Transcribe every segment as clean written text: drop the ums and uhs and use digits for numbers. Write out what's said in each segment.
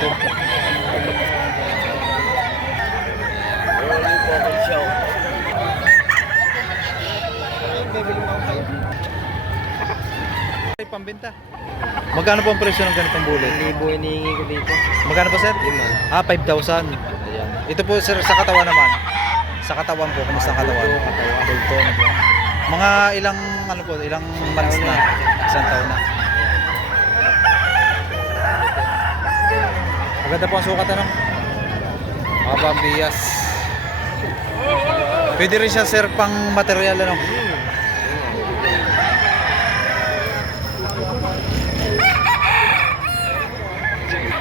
bulto. Rolling pocket show. Ay, pambenta. Magkano po ang presyo ng ganitong bullet? 1,000 hinihingi ko dito. Magkano po sir? 5,000. Ayan. Ito po sir sa katawan naman. Sa katawan po, kumusta ang katawan? Bulto. Mga ilang ano po, ilang months na? Isang taon na. Maganda po ang sukat ano? Haba ang bias. Pwede rin siya sir pang material ano?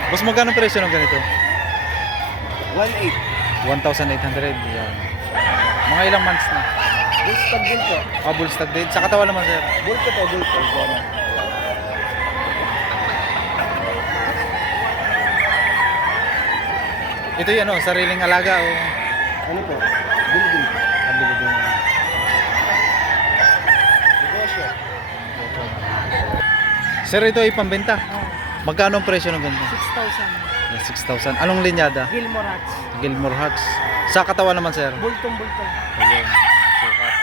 Boss, magkano presyo ng ganito? 1,800. 1,800. Yan. Mga ilang months na? Bullstag din po. Bullstag din. Sa katawan naman sir. Bulto po, bulto. Ito yung ano, sariling alaga o Ano po? Building. kabili din. Negosyo. Sir, ito ay pambenta. Magkano ang presyo ng ganito? 6,000. Yan, 6,000. Anong linyada? Gilmore Hats. Gilmore Hats. Sa katawan naman sir. Bultong-bultong. Ayun. Sukat.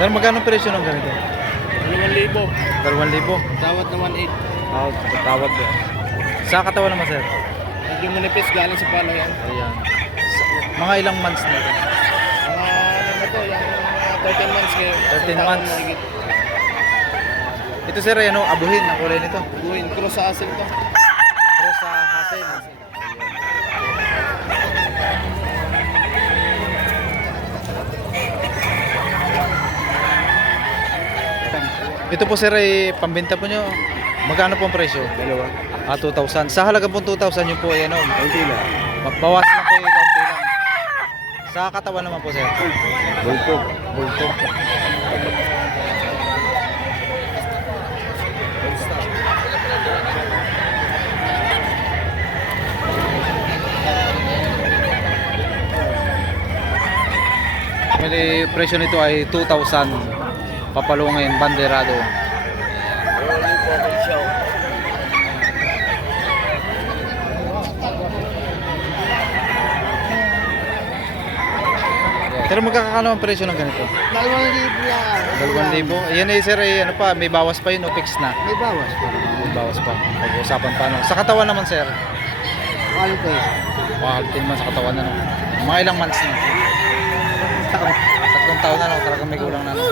Sir, magkano ang presyo ng ganito? 2,000. 2,000. Tawad na 1,800. Tawad din. Sa katawan naman sir. Medyo manipis galing sa pala yan. Ayan. Mga ilang months na ito? Ano na to? Yung 13 months ngayon. 13 months. Ito sir, ano, abuhin ang kulay nito. Buhin. Cross sa asin to. Pero sa hasil. Ito po sir ay pambenta po nyo. Magkano po ang presyo? Dalawa. 2,000. Sa halaga po 2,000 yun po ay ano. Kaunti lang. Bawas lang po yung kaunti lang. Sa katawan naman po sir. Bulto. Bulto. Bali, presyo nito ay 2,000. Papalungin, banderado. Rolling pocket show. Pero magkakano ang presyo ng ganito? 2,000 yan. 2,000. Ayan eh sir, eh, ano pa, may bawas pa yun o fix na? May bawas pa. May bawas pa. Pag-uusapan pa no. Sa katawan naman sir. Quality. Quality naman sa katawan na no. Mga ilang months na. Tatlong taon na no, talagang may kulang na no.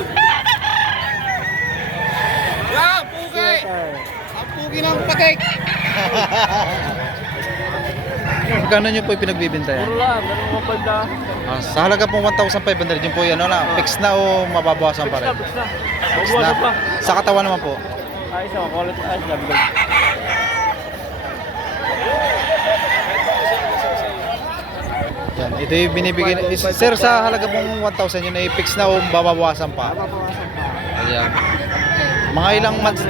Ah, pugi! Ang pugi ng patik! Magkano nyo po yung pinagbibinta yan? Wala, ganun mo pala. Sa halaga pong 1,500 yun po yan, ano na, fix na o mababawasan pa rin? Fix na. Fix na. Sa katawan naman po. Ayos ako, quality ayos na. Yan, ito yung binibigay. Sir, sa halaga pong 1,000 yun ay fix na o mababawasan pa? Mababawasan pa. Ayan. Mga ilang months?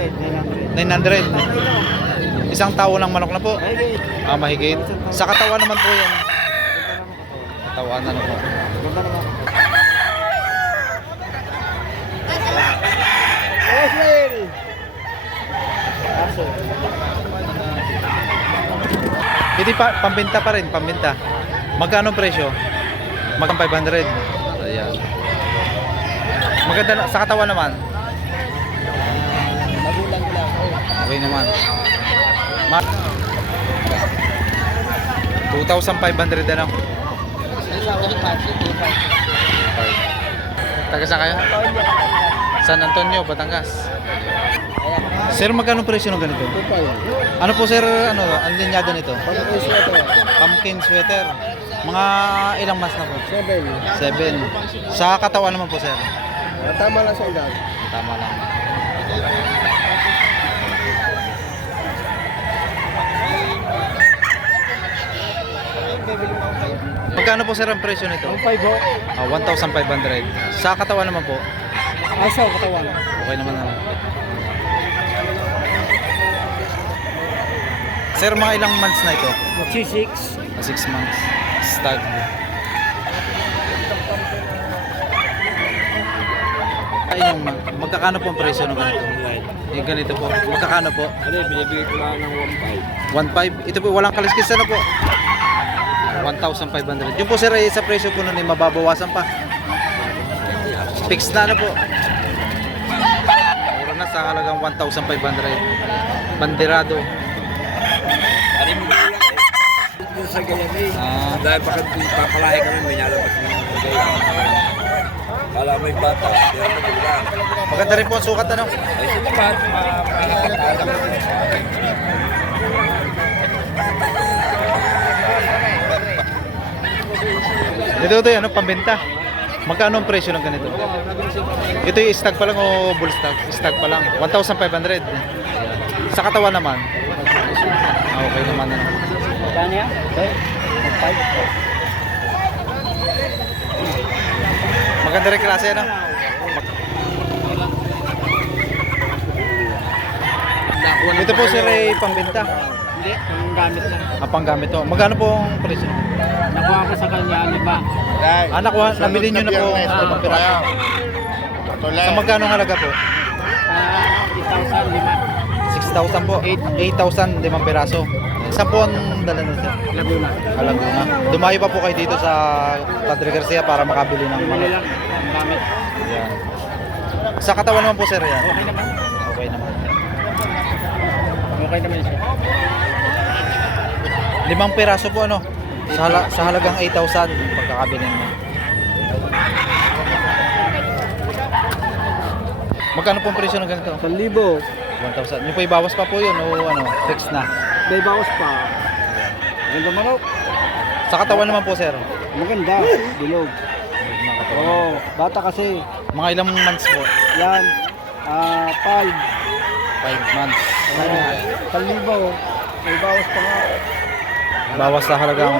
900. Isang tao lang manok na po. Mahigit. Sa katawan naman po yan. Katawan na po. Ito pa, pambenta pa rin, pambenta. Magkano ang presyo? Magkano 500. Ayan. Maganda na, sa katawan naman. Magulang ko lang. Okay naman. 2,500 na lang. Taga saan kayo? San Antonio, Batangas. Sir, magkano presyo ng ganito? Ano po sir, ano, ang linyado nito? Pumpkin sweater. Mga ilang months na po? 7. Sa katawan naman po sir? Tama lang sa edad. Tama lang. Magkano po sir ang presyo nito? 1,500. Sa katawan naman po? Asa katawan. Okay naman na. Sir, mga ilang months na ito? 6. 6 months. Stag. Ay, yung magkakano po ang presyo ng ganito? Yung ganito po. Magkakano po? Ano, binibigay ko lang ng 1.5. Ito po, walang kaliskis na po. 1,500. Yung po sir, ay sa presyo po nun ay mababawasan pa. Fixed na ano po. Mura na sa halagang 1,500. Banderado. Ano mo gaya eh? Sa gaya eh. Dahil baka papalahe kami, may nalabas ng gaya. Kala mo yung bata, pero nagbilang. Maganda rin po ang sukat ano. Ay, sa naman, Ito ano, pambenta. Magkano ang presyo ng ganito? Ito yung stag pa lang o bull stag? Stag pa lang. 1,500. Sa katawan naman. Okay naman ano. Kano yan? 5. Maganda rin klase ano. Ito po sir ay pambenta. Hindi, ang gamit lang. Panggamit to. Magkano po ang presyo? Nakuha ko sa kanya, 5. Nakuha, nabili nyo na po ang piraso. Sa magkano ang halaga po? 6,000 po. 8,000 limang piraso. Saan po ang dala nyo sir? Laguna. Laguna. Dumayo pa po kayo dito sa Padre Garcia para makabili ng Bili manok. lang, ang gamit. Yan. Sa katawan naman po sir yan. Okay naman. Okay naman. Okay naman siya. Limang piraso po ano? Sa halagang 8,000 pagkakabili mo. Magkano po ang presyo ng ganito? 1,000. 1,000. Yung po ibawas pa po yun o ano, fixed na. May bawas pa. Ganda manok. Sa katawan naman po sir. Maganda. Bilog. Oo, bata kasi. Mga ilang months po? Yan. 5. 5 months. 1,000. May bawas pa nga. Bawas sa halagang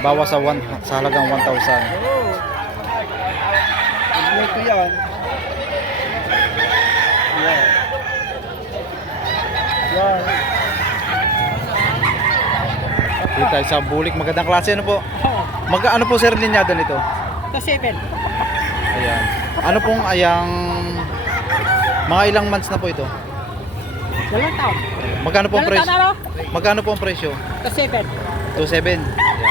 bawas sa halagang 1,000. Oo. Ito yan. Yan. Yan. Dito tayo sa bulik, magandang klase ano po? Ano po sir linyada nito? Ito 7. Ayan. Ano pong ayang mga ilang months na po ito? Dalawang taon. Magkano po ang Dalawang presyo? taon ano? Magkano po ang presyo? Ito 7. 2,700. Ayan.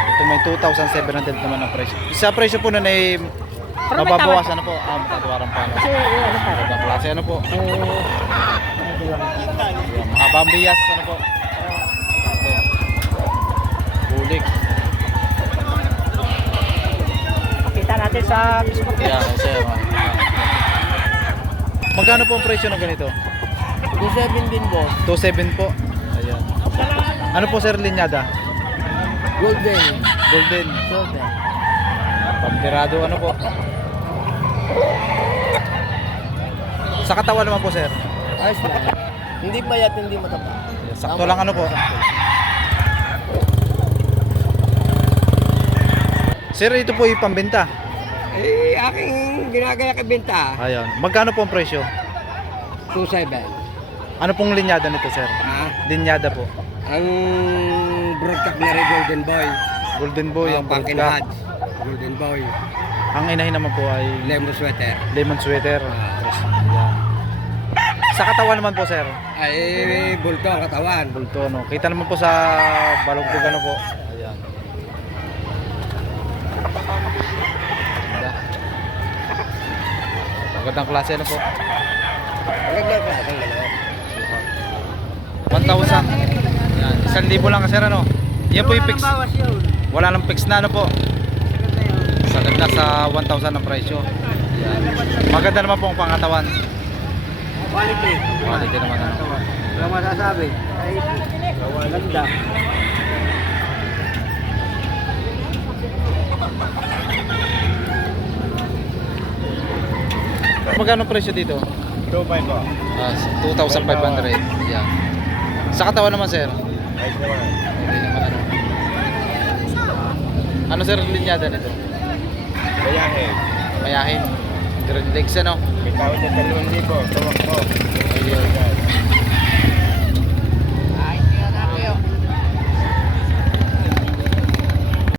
Ito may 2,700 naman ang presyo. Sa presyo po nun ay Pero may mababawasan na po. Tatawaran pa. Kasi ano pa? Magandang klase ano po? Ayan, mga bambiyas ano po? Ito. Bulik. Kita natin sa Facebook. Ayan, sir. Magkano po ang presyo ng ganito? 2,7 din po. 2,700 po. Ayan. Ano po sir linyada? Golden. Golden. Golden. Pamperado ano po? Sa katawan naman po sir. Ayos lang. Hindi bayat, hindi mataba. Sakto lang ano po? Sir, ito po yung pambenta. Eh, aking ginagaya kabenta. Ayan. Magkano po ang presyo? 2,700. Ano pong linyada nito sir? Ha? Linyada po. Ang broadcast na rin Golden Boy. Golden Boy ang Pumpkin broadcast. Hatch. Golden Boy. Ang inahin naman po ay Lemon sweater. lemon sweater. Ayan. Sa katawan naman po sir. Ay, bulto ang katawan. Bulto no. Kita naman po sa balugtog ano po. Ayan. Ganda. Magandang klase ano po. Maganda pa ang galaw. 1,000. Yan, 1,000 lang sir ano. Yan po yung fix. Wala nang fix na ano po. Sagad na sa 1,000 ang presyo. Yan. Maganda naman po ang pangatawan. Quality. Quality naman ano. Wala masasabi. Ay, ganda. Magkano ang presyo dito? 2,500 po. 2,500. Yan. Sa katawan naman sir. Ayos naman. Okay naman ano. Ano sir linyada nito? Bayahin. Mayahin. Green legs ano. May tawad na 2,000. Tawag ko. Ayun.